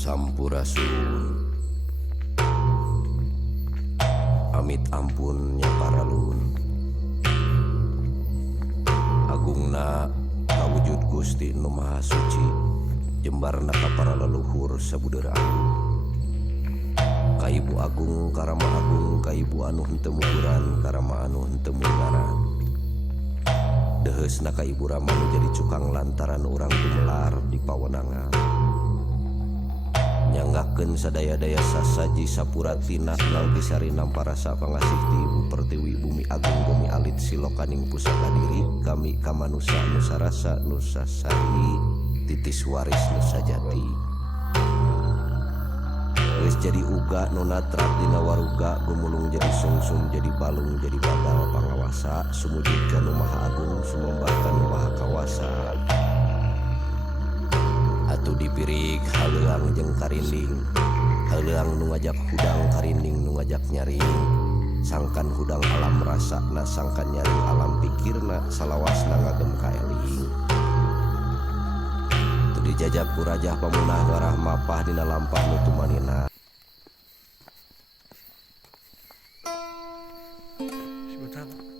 Sampurasun amit ampunnya para lun Agungna kawujud Gusti Nu Maha Suci jembarna ka para leluhur sabudeur agung ka Ibu Agung Karama Agung ka Ibu anu henteu muguran Karama anu henteu munggaran deheusna ka Ibu Rama nu jadi cukang lantaran urang gumelar di pawenangan nyanggakeun sadaya-daya sasaji sapuratina nalgi sarinam parasa pangasih ti Ibu Pertiwi Bumi Agung Bumi Alit Silokaning Pusaka Diri kami kamanusa Nusa Rasa Nusa Sari titis waris Nusa Jati geus jadi uga nonatrat dina waruga gumulung jadi sungsum jadi balung jadi bagal pangawasa sumujudkeun Nu Maha Agung sumembahkeun Nu Maha Kawasa atuh dipirig haleuang jeung karinding haleuang nu ngajak hudang karinding nu ngajak nyaring sangkan hudang alam rasana sangkan nyaring alam pikirna salawasna ngagem ka eling tu dijajab ku rajah pamunah warah mapah dina lampah nu tumanina sebentar.